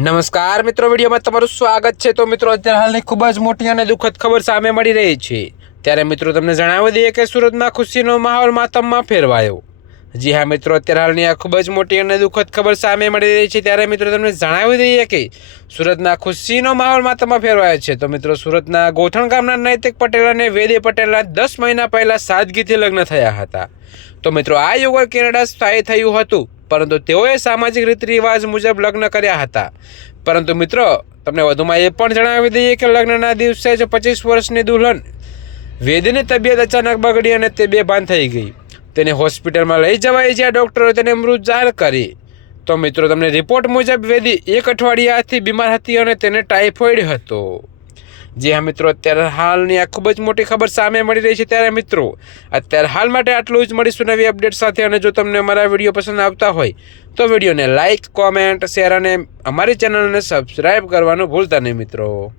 નમસ્કાર મિત્રો, વિડીયોમાં તમારું સ્વાગત છે। તો મિત્રો, અત્યારે હાલની ખૂબ જ મોટી અને દુઃખદ ખબર સામે મળી રહી છે। ત્યારે મિત્રો તમને જણાવી દઈએ કે સુરતમાં ખુશીનો માહોલ માતમમાં ફેરવાયો। જી હા મિત્રો, અત્યારે હાલની આ ખૂબ જ મોટી અને દુઃખદ ખબર સામે મળી રહી છે। ત્યારે મિત્રો તમને જણાવી દઈએ કે સુરતના ખુશીનો માહોલ માતમમાં ફેરવાયો છે। તો મિત્રો, સુરતના ગોથણ ગામના નૈતિક પટેલ અને વેદી પટેલના 10 મહિના પહેલા સાદગીથી લગ્ન થયા હતા। તો મિત્રો, આ યુગલ કેનેડા સ્થાયી થયું હતું, પરંતુ તેઓએ સામાજિક રીત રિવાજ મુજબ લગ્ન કર્યા હતા। પરંતુ મિત્રો, તમને વધુમાં એ પણ જણાવી દઈએ કે લગ્નના દિવસે જ 25 વર્ષની દુલ્હન વેદીની તબિયત અચાનક બગડી અને તે બેભાન થઈ ગઈ। તેને હોસ્પિટલમાં લઈ જવાઈ, જ્યાં ડૉક્ટરોએ તેને મૃત જાહેર કરી। તો મિત્રો, તમને રિપોર્ટ મુજબ વેદી 1 અઠવાડિયાથી બીમાર હતી અને તેને ટાઇફોઇડ હતો। જી હા મિત્રો, અત્યારે હાલની આ ખૂબ જ મોટી ખબર સામે મળી રહી છે। ત્યારે મિત્રો, અત્યારે હાલ માટે આટલું જ। મળીશું નવી અપડેટ સાથે। અને જો તમને અમારા વિડીયો પસંદ આવતા હોય તો વિડીયોને લાઇક, કોમેન્ટ, શેર અને અમારી ચેનલને સબસ્ક્રાઈબ કરવાનું ભૂલતા નહીં મિત્રો।